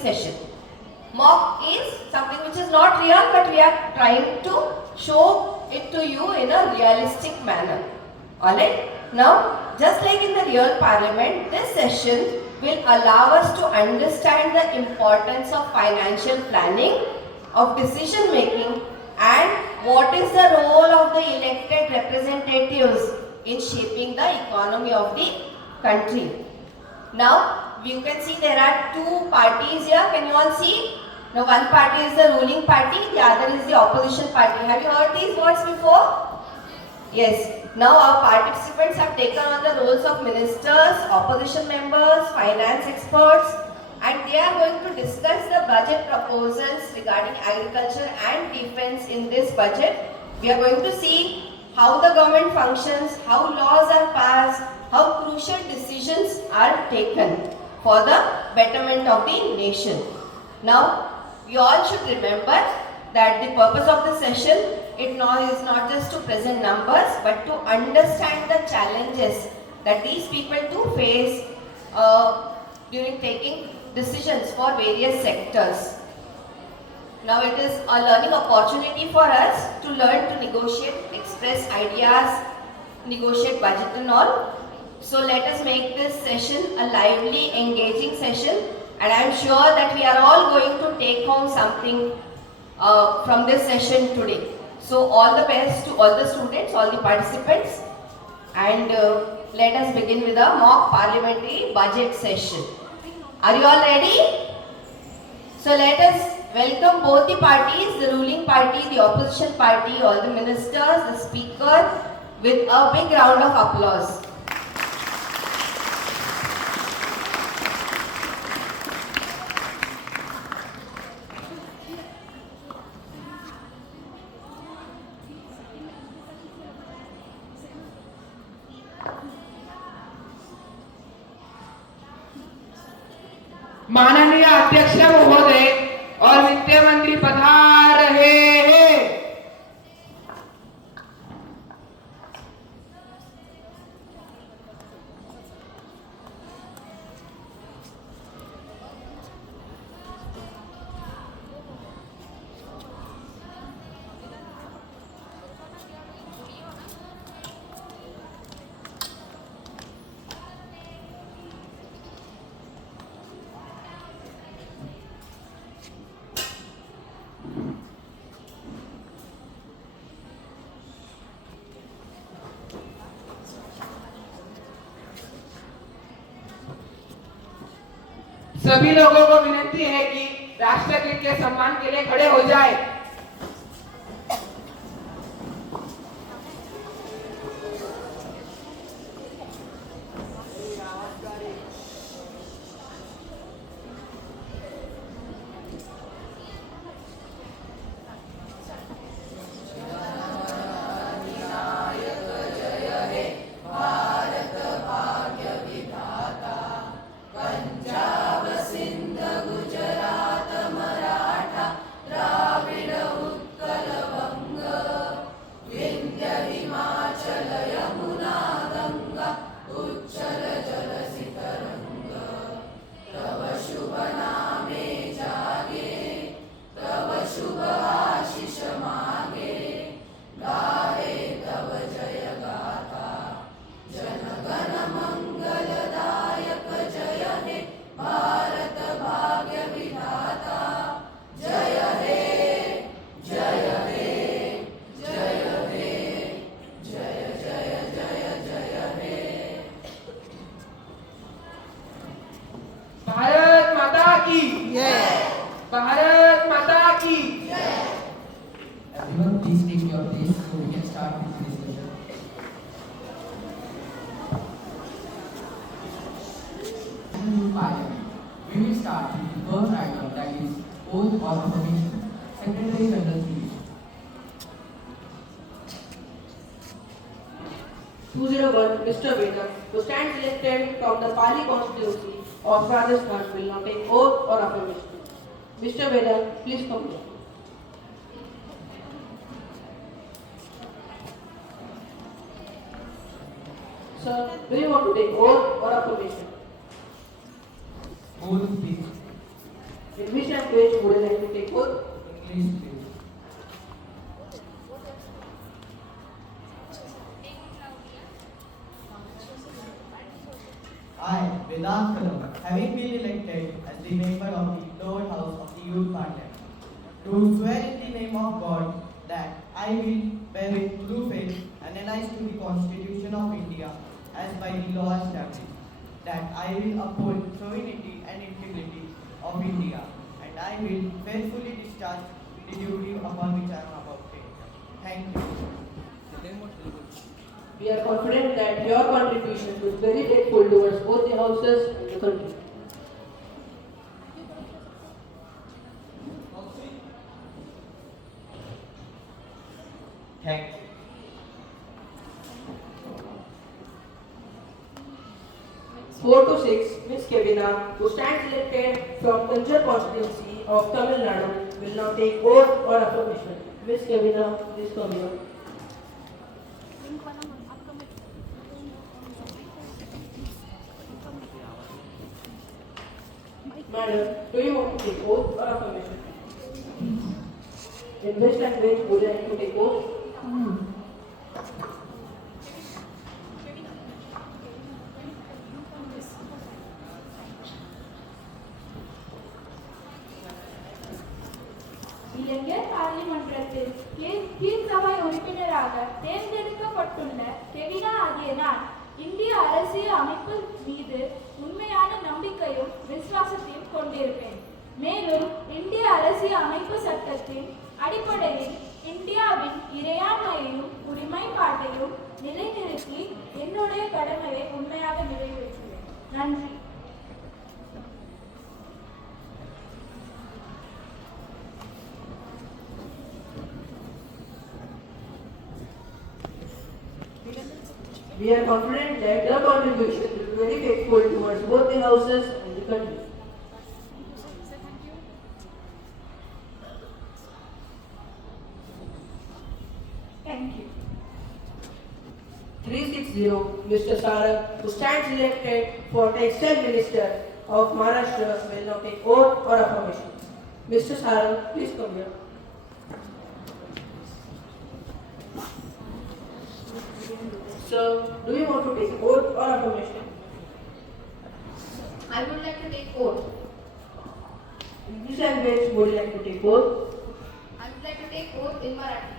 session. Mock is something which is not real, but we are trying to show it to you in a realistic manner. Alright? Now, just like in the real parliament, this session will allow us to understand the importance of financial planning, of decision making, and what is the role of the elected representatives in shaping the economy of the country. Now, you can see there are two parties here. Can you all see? Now, one party is the ruling party, the other is the opposition party. Have you heard these words before? Yes. Now, our participants have taken on the roles of ministers, opposition members, finance experts, and they are going to discuss the budget proposals regarding agriculture and defense in this budget. We are going to see how the government functions, how laws are passed, how crucial decisions are taken for the betterment of the nation. Now, you all should remember that the purpose of the session is not just to present numbers, but to understand the challenges that these people do face during taking decisions for various sectors. Now it is a learning opportunity for us to learn to negotiate, express ideas, negotiate budget and all. So let us make this session a lively, engaging session, and I am sure that we are all going to take home something from this session today. So all the best to all the students, all the participants, and let us begin with a mock parliamentary budget session. Are you all ready? So let us welcome both the parties, the ruling party, the opposition party, all the ministers, the speaker, with a big round of applause. माननीय अध्यक्ष महोदय और वित्त मंत्री पधार रहे हैं। सभी लोगों को विनती है कि राष्ट्रगीत के सम्मान के लिए खड़े हो जाए। भारत माता की Everyone, please take your place so we can start with the discussion. In Parliament, we will start with the first item, that is oath of affirmation. Secretary General, please. 201, Mr. Veda, who stands elected from the Pali constituency of Rajasthan, will now take oath or affirmation. Mr. Veda, please come here. Sir, do you want to take oath or affirmation? Oath, please. In which language would you like to take oath? English, please. I, Vedant Kalam, having been elected as the member of the lower house of the youth parliament, do swear in the name of God that I will bear with true faith and alliance to the Constitution of India as by the law established, that I will uphold sovereignty and integrity of India, and I will faithfully discharge the duty upon which I am about to take. Thank you. We are confident that your contribution is very grateful towards both the houses and the country. Thank you. 4 to 6, Ms. Kevina, who stands elected from Kanjar constituency of Tamil Nadu, will now take oath or affirmation. Ms. Kevina, please come here. Madam, do you want to take oath or affirmation? In which language would you like to take oath? இளைஞர் பார்லிமன்றத்தில் கீழ் சபை உறுப்பினராக தேர்ந்தெடுக்கப்பட்டுள்ள கெவினா ஆகிய நான் இந்திய அரசியல் அமைப்பு மீது உண்மையான நம்பிக்கையும் விசுவாசத்தையும் கொண்டிருப்பேன். மேலும் இந்திய அரசியல் அமைப்பு சட்டத்தின் அடிப்படையில் இந்தியாவின் இறையாண்மையையும் உரிமைப்பாட்டையும் நிலைநிறுத்தி என்னுடைய கடமையை உண்மையாக நிறைவேற்றுவேன். நன்றி. We are confident that your contribution will be very faithful towards both the houses and the country. Thank you. 360, Mr. Sarab, who stands elected for Textile Minister of Maharashtra, will now take oath or affirmation. Mr. Sarab, please come here. Sir, do you want to take oath or affirmation? I would like to take oath. In which language would you like to take oath? I would like to take oath in Marathi.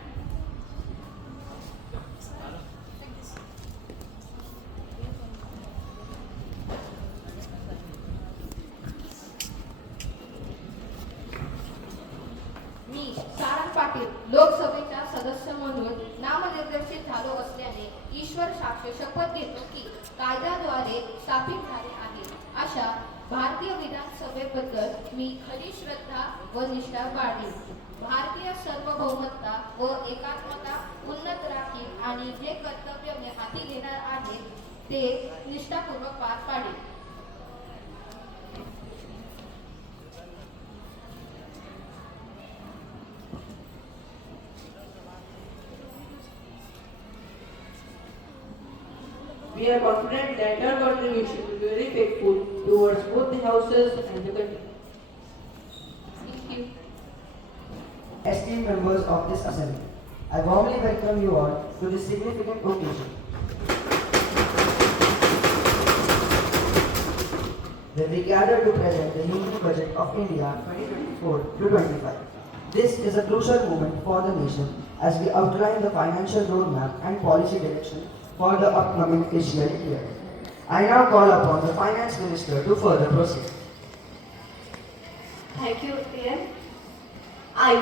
मी सारंग पाटील लोकसभेच्या सदस्य म्हणून नामनिर्देशित झालो असल्याने ईश्वर साक्ष शपथ घेतो की कायद्याद्वारे स्थापित झाले आहे अशा भारतीय विधानसभेबद्दल मी खरी श्रद्धा व निष्ठा बाळगेन. भारतीय सार्वभौमत्ता व एकात्मता उन्नत राखील आणि जे कर्तव्य मी हाती घेणार आहे ते निष्ठापूर्वक पार पाडेल. We are confident that your contribution will be very faithful towards both the houses and the country. Thank you. Esteemed members of this assembly, I warmly welcome you all to this significant occasion. When we gather to present the Union Budget of India 2024 to 25. This is a crucial moment for the nation as we outline the financial roadmap and policy direction for the upcoming fiscal year. I now call upon the Finance Minister to further proceed. Thank you, PM. I,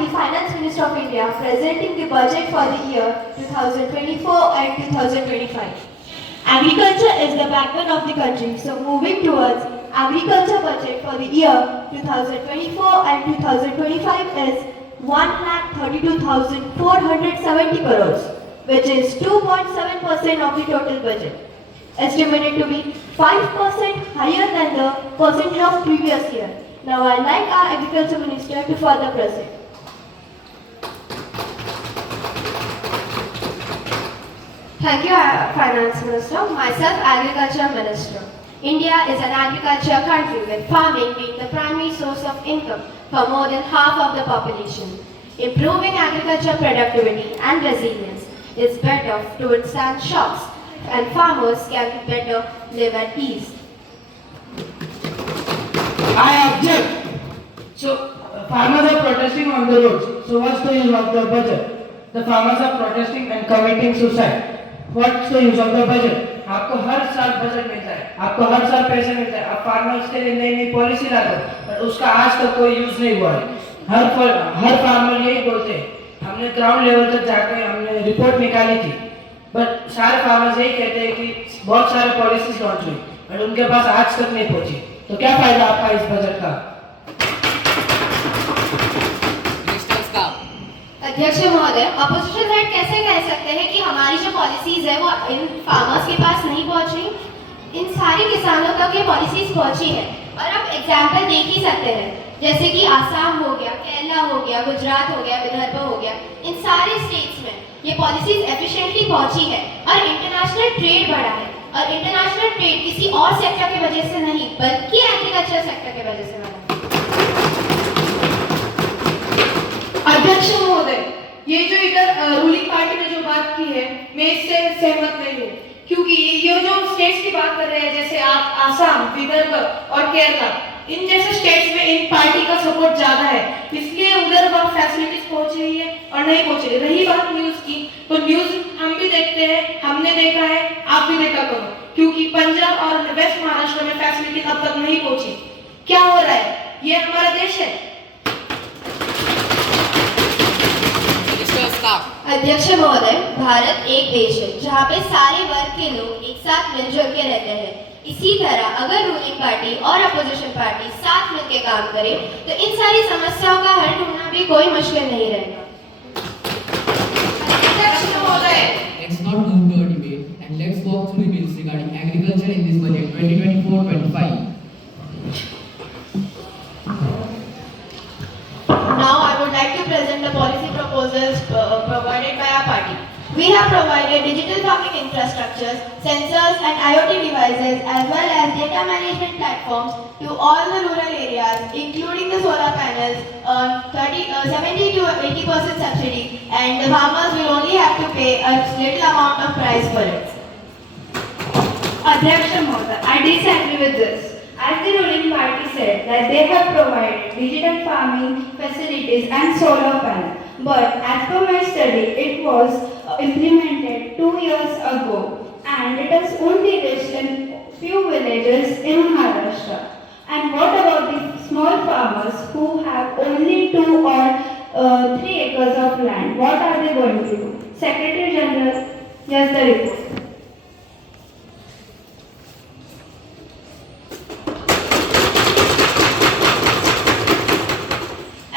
the Finance Minister of India, presenting the budget for the year 2024 and 2025. Agriculture is the backbone of the country, so moving towards agriculture budget for the year 2024 and 2025 is 1,32,470 crores, which is 2.7% of the total budget, estimated to be 5% higher than the percentage of previous year. Now I'd like our Agriculture Minister to further proceed. Thank you, Finance Minister. Myself, Agriculture Minister. India is an agriculture country with farming being the primary source of income for more than half of the population. Improving agriculture productivity and resilience is better to withstand shocks, and farmers can better live at ease. I object. So, farmers are protesting on the roads. So, what's the use of the budget? The farmers are protesting and committing suicide. What's the use of the budget? आपको हर साल budget मिलता है, आपको हर साल पैसे मिलता है, आप फार्मर्स के लिए नई नई पॉलिसी लाते हो, पर उसका आज तक कोई यूज नहीं हुआ है। हर फार्मर यही बोलते हैं। हमने ग्राउंड लेवल तक जाकर हमने रिपोर्ट निकाली थी, बट सारे फार्मर्स यही कहते हैं कि बहुत सारे पॉलिसीज लॉन्च हुई, बट उनके पास आज तक नहीं पहुंची। तो क्या फायदा आपका इस बजट का? अध्यक्ष महोदय, अपोजिशन साइड कैसे कह सकते हैं कि हमारी जो पॉलिसीज है वो इन फार्मर्स के पास नहीं पहुंच रही? इन सारे किसानों तक ये पॉलिसीज पहुंची है, और आप एग्जाम्पल देख ही सकते हैं, जैसे कि आसाम हो गया, केरला हो गया, गुजरात हो गया, विदर्भ हो गया, इन सारे स्टेट्स में ये पॉलिसीज एफिशिएंटली पहुंची है और इंटरनेशनल ट्रेड बढ़ा है। और इंटरनेशनल ट्रेड किसी और सेक्टर की वजह से नहीं, बल्कि एग्रीकल्चर सेक्टर की वजह से बढ़ा है। अध्यक्ष महोदय, ये जो इधर रूलिंग पार्टी ने जो बात की है, मैं इससे सहमत नहीं हूँ, क्योंकि ये जो स्टेट्स की बात कर रहे हैं, जैसे आप आसाम, विदर्भ और केरला, इन जैसे स्टेट्स में इन पार्टी का सपोर्ट ज्यादा है, इसलिए उधर वहाँ फैसिलिटीज पहुंच रही है और नहीं पहुंच रही। रही बात न्यूज की, तो न्यूज हम भी देखते हैं, हमने देखा है, आप भी देखा करो, क्योंकि पंजाब और वेस्ट महाराष्ट्र में फैसिलिटी अब तक नहीं पहुंची। क्या हो रहा है? ये हमारा देश है। अध्यक्ष महोदय, भारत एक देश है जहाँ पे सारे वर्ग के लोग एक साथ मिलजुल के रहते हैं। इसी तरह अगर रूलिंग पार्टी और अपोजिशन पार्टी साथ मिलकर काम करे तो इन सारी समस्याओं का हल ढूंढना भी कोई मुश्किल नहीं रहेगा। अध्यक्ष महोदय, Let's not move to a debate and let's walk through the bills regarding agriculture in this budget 2024-25. Now I would like to present the policy proposals provided by our party. We have provided digital farming infrastructures, sensors and IoT devices as well as data management platforms to all the rural areas, including the solar panels, 70 to 80% subsidy, and the farmers will only have to pay a little amount of price for it. Adhyaksh Mehta, I disagree with this. As the ruling party said that they have provided digital farming facilities and solar panel, but as per my study, it was implemented 2 years ago, and it has only reached in few villages in Maharashtra. And what about the small farmers who have only 2 or 3 acres of land? What are they going to do? Secretary General, here's the report.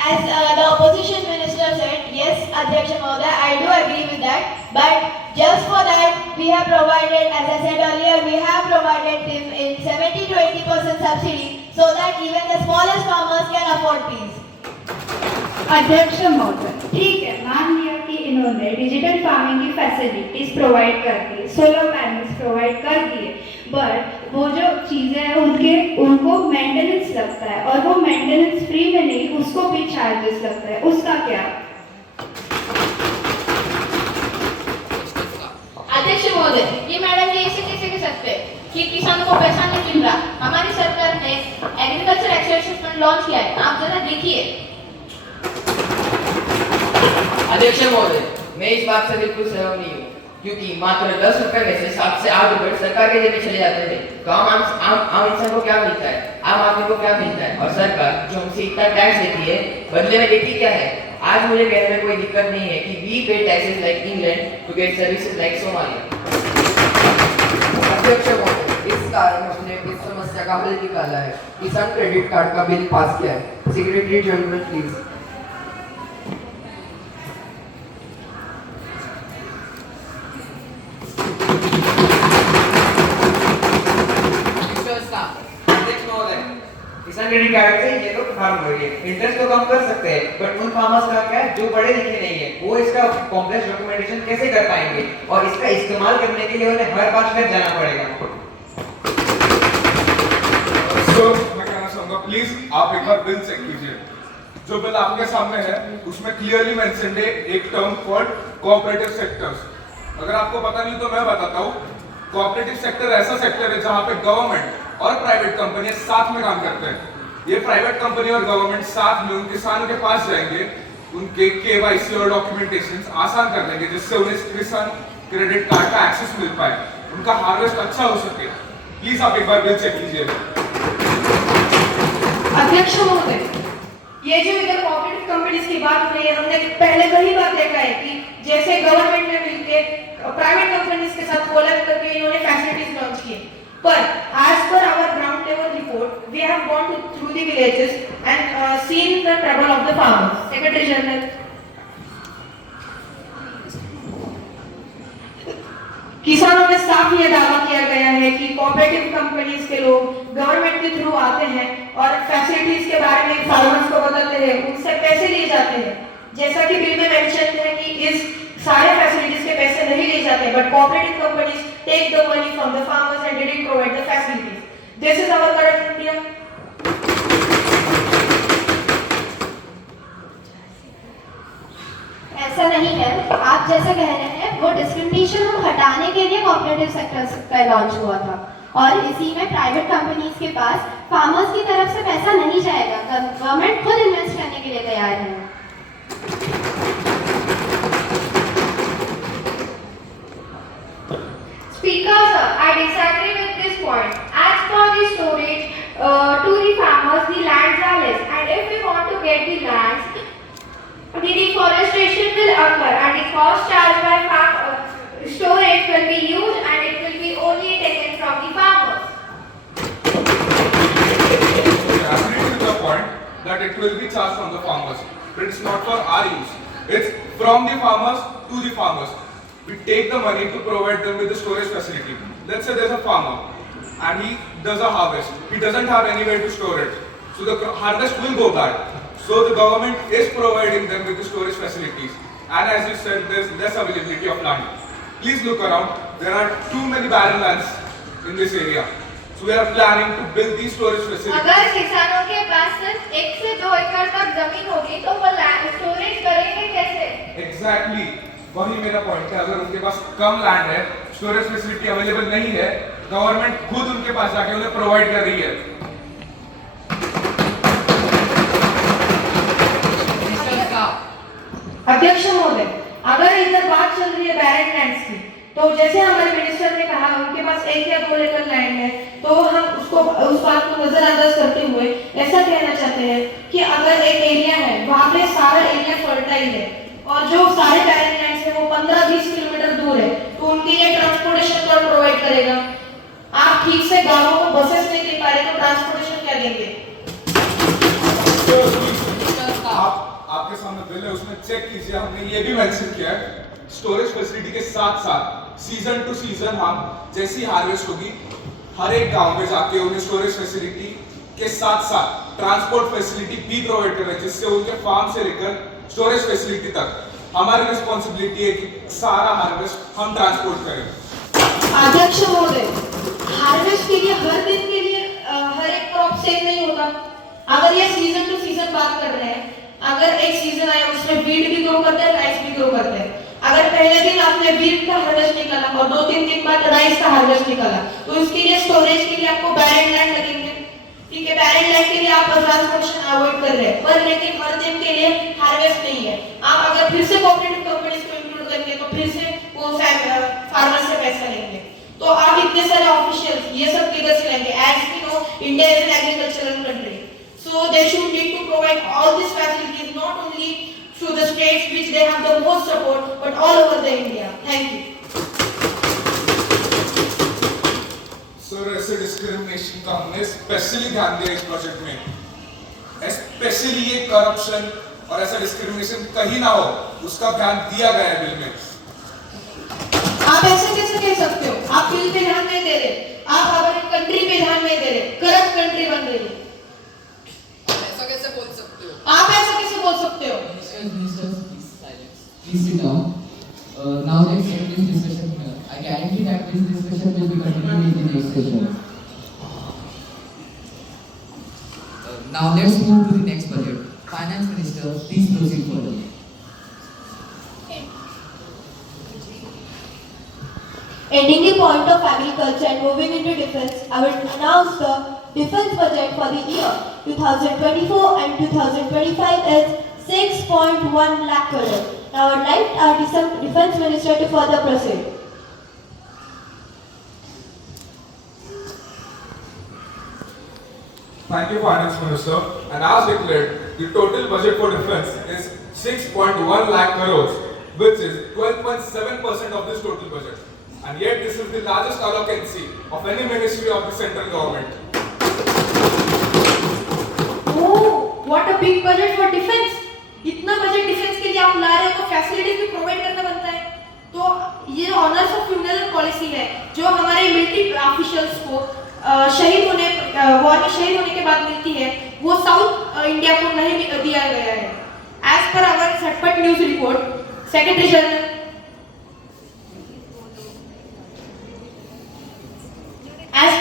As the opposition minister said, yes, Adhyaksha Mahoday, I do agree with that. But just for that, we have provided, as I said earlier, we have provided them in 70 to 80% subsidy so that even the smallest farmers can afford these. अध्यक्ष महोदय, ठीक है, मान लिया कि इन्होंने digital farming की facilities provide कर दी, सोलर पैनल्स प्रोवाइड कर दिए, बट वो जो चीज़ें हैं उनको मेंटेनेंस लगता है, और वो मेंटेनेंस फ्री में नहीं, उसको भी चार्जेस लगता है, उसका क्या? अध्यक्ष महोदय, ये मैडम ये ऐसे कैसे कह सकते हैं कि किसानों को पैसा नहीं मिल रहा? हमारी सरकार ने एग्रीकल्चर एक्सटेंशन फंड लॉन्च किया है, आप जरा देखिए। अध्यक्ष महोदय, मैं इस बात से बिल्कुल सहमत नहीं हूँ, क्योंकि मात्र 10 रुपए में से 7 से 8 रुपए सरकार के जेब में चले जाते थे, तो आम इंसान को क्या मिलता है, आम आदमी को क्या मिलता है? और सरकार जो हमसे इतना टैक्स लेती है, बदले में देती क्या है? आज मुझे कहने में कोई दिक्कत नहीं है कि we pay taxes like England to get services like Somalia. अध्यक्ष महोदय, इस कारण हमने इस समस्या का हल निकाला है। किसान क्रेडिट कार्ड का बिल पास किया है। Secretary general please. किसान क्रेडिट कार्ड से ये लोग फार्म हो रही है, इंटरेस्ट तो कम कर सकते हैं, बट उन फार्मर्स का क्या है जो पढ़े लिखे नहीं है, वो इसका कॉम्प्लेक्स डॉक्यूमेंटेशन कैसे कर पाएंगे, और इसका इस्तेमाल करने के लिए उन्हें हर बार शहर जाना पड़ेगा। तो मैं कहना चाहूंगा प्लीज आप एक बार बिल चेक कीजिए। जो बिल आपके सामने है उसमें क्लियरली मेंशन्ड है एक टर्म कॉल्ड कोऑपरेटिव सेक्टर्स। अगर आपको पता नहीं तो मैं बताता हूँ। कोऑपरेटिव सेक्टर ऐसा सेक्टर है जहाँ पे गवर्नमेंट और प्राइवेट कंपनियां साथ में काम करते हैं। ये प्राइवेट कंपनी और गवर्नमेंट साथ में उन किसानों के पास जाएंगे, उनके केवाईसी और डॉक्यूमेंटेशन आसान कर देंगे, जिससे उन्हें किसान क्रेडिट कार्ड का एक्सेस मिल पाए, उनका हार्वेस्ट अच्छा हो सके। प्लीज आप एक बार बिल चेक कीजिए। अध्यक्ष महोदय, ये जो इधर कोऑपरेटिव कंपनीज की बात हो रही है, हमने पहले कई बार देखा है कि जैसे गवर्नमेंट ने मिलके प्राइवेट कंपनीज के साथ कोलैब करके इन्होंने फैसिलिटीज लॉन्च किए, पर as per our ground level report, we have gone through the villages and seen the trouble of the farmers. Secretary General, किसानों में साफ ये दावा किया गया है कि कोऑपरेटिव कंपनीज के लोग गवर्नमेंट के थ्रू आते हैं और फैसिलिटीज के बारे में फार्मर्स को बताते हैं, उनसे पैसे लिए जाते हैं। जैसा कि बिल में मेंशन है कि इस सारे फैसिलिटीज के पैसे नहीं लिए जाते, but cooperative companies take the money from the farmers and didn't provide the facilities. This is our current India. ऐसा नहीं है, आप जैसा कह रहे हैं वो डिस्क्रिमिनेशन हम हटाने के लिए कोऑपरेटिव सेक्टर का लॉन्च हुआ था, और इसी में प्राइवेट कंपनीज के पास फार्मर्स की तरफ से पैसा नहीं जाएगा, गवर्नमेंट खुद इन्वेस्ट करने के लिए तैयार है। Speaker sir, I disagree with this point. As per the storage to the farmers, the lands are less, and if we want to get the lands, the deforestation will occur, and the cost charged by storage will be huge, and it will be only taken from the farmers. I agree with the point that it will be charged from the farmers, but it's not for our use. It's from the farmers to the farmers. We take the money to provide them with the storage facility. Let's say there's a farmer and he does a harvest. He doesn't have anywhere to store it. So the harvest will go bad. So the government is providing them with the storage facilities. And as you said, there's less availability of land. Please look around. There are too many barren lands in this area. So we are planning to build these storage facilities. अगर किसानों के पास सिर्फ 1 से 2 एकड़ तक जमीन होगी तो वो स्टोरेज करेंगे कैसे? Exactly. वही मेरा पॉइंट है। अगर उनके पास कम लैंड है, स्टोरेज फैसिलिटी अवेलेबल नहीं है, गवर्नमेंट खुद उनके पास जाके उन्हें प्रोवाइड कर रही है। अध्यक्ष महोदय, अगर इधर बात चल रही है बैरन लैंड्स की, तो जैसे हमारे मिनिस्टर ने कहा उनके पास 1 या 2 एकड़ लैंड है, तो हम उसको उस बात को नजरअंदाज करते हुए ऐसा कहना चाहते हैं कि अगर एक एरिया है, वहाँ पे सारा एरिया फर्टाइल है, और जो सारे बैरन लैंड्स है वो 15-20 किलोमीटर दूर है, तो उनके लिए ट्रांसपोर्टेशन कौन प्रोवाइड करेगा? आप ठीक से गांवों को बसेस नहीं दे पा रहे तो ट्रांसपोर्टेशन क्या देंगे? आपके सामने बिल है, उसमें चेक कीजिए। हमने ये भी मेंशन किया है स्टोरेज फैसिलिटी के साथ साथ सीजन टू सीजन हम जैसी हार्वेस्ट होगी हर एक गांव में जाके उन्हें स्टोरेज फैसिलिटी के साथ साथ ट्रांसपोर्ट फैसिलिटी भी प्रोवाइड कर रहे हैं, जिससे उनके फार्म से लेकर स्टोरेज फैसिलिटी तक हमारी रिस्पॉन्सिबिलिटी है कि सारा हार्वेस्ट हम ट्रांसपोर्ट करें। अध्यक्ष महोदय, हार्वेस्ट के लिए हर दिन के लिए हर एक क्रॉप सेम नहीं होता। अगर ये सीजन टू सीजन बात कर रहे हैं, अगर एक सीजन आया उसमें वीट भी ग्रो करते हैं, राइस भी ग्रो करते हैं। अगर पहले दिन आपने वीट का हार्वेस्ट निकाला और 2-3 दिन बाद राइस का हार्वेस्ट निकाला, तो इसके लिए स्टोरेज के लिए आपको बैरन लैंड लगेंगे। ठीक है, बैरन लैंड के लिए आप ट्रांसपोर्टेशन अवॉइड कर रहे हैं, पर लेकिन हर दिन के लिए हार्वेस्ट नहीं है। आप अगर फिर से कोऑपरेटिव कंपनीज को इंक्लूड करेंगे तो फिर से वो फार्मर से पैसा लेंगे। तो आप इतने सारे ऑफिशियल्स ये सब किधर से लेंगे? As we know, India is an agricultural country, so they should need to provide all these facilities not only through the states which they have the most support, but all over the India. Thank you. Sir, ऐसे discrimination का हमने specially ध्यान दिया इस project में, specially ये corruption और ऐसा डिस्क्रिमिनेशन कहीं ना हो उसका ध्यान दिया गया है बिल में। आप ऐसे कैसे कह सकते हो? आप बिल पे ध्यान नहीं दे रहे, आप हमारे कंट्री पे ध्यान नहीं दे रहे, करप्ट कंट्री बन रही है। ऐसा कैसे बोल सकते हो? आप ऐसा कैसे बोल सकते हो? Please sit down. Now let's end this discussion here. I guarantee that this discussion will be continued in the next session. Now let's move to the next budget. Finance Minister, please proceed further. Ending the point of agriculture and moving into defense, I will announce the defense budget for the year 2024 and 2025 is 6.1 lakh crore. Now I would like our defense minister to further proceed. Thank you, Finance Minister. And as declared, the total budget for defense is 6.1 lakh crores, which is 12.7% of this total budget. And yet, this is the largest allocation of any ministry of the central government. Oh, what a big budget for defense! इतना budget defence के लिए आप ला रहे हो तो facilities भी provide करना बनता है। तो ये जो ऑनर्स ऑफ फ्यूनरल पॉलिसी है, जो हमारे मिलिट्री ऑफिशियल्स को शहीद होने वॉर में शहीद होने के बाद मिलती है, वो साउथ इंडिया को नहीं दिया गया है। एज पर आवर झटपट news report, secretary general As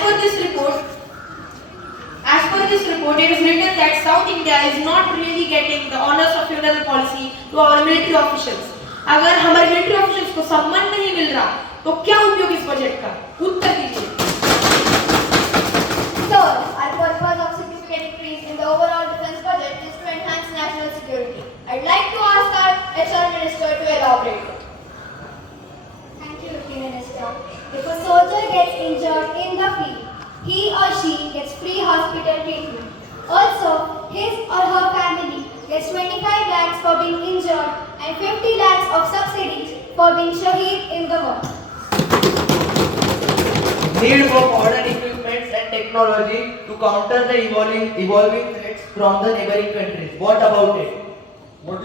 per this report, it is written that South India is not really getting the honors of funeral policy to our military officials. अगर हमारे military officials को सम्मान नहीं मिल रहा, तो क्या उपयोग इस बजट का? उत्तर दीजिए। Sir, our purpose of significant increase in the overall defense budget is to enhance national security. I'd like to ask our HR Minister to elaborate. Thank you, Minister. If a soldier gets injured in the field, he or she gets free hospital treatment. Also, his or her family gets 25 lakhs for being injured and 50 lakhs of subsidies for being shaheed in the war. Need for modern equipments and technology to counter the evolving threats from the neighboring countries. What about it?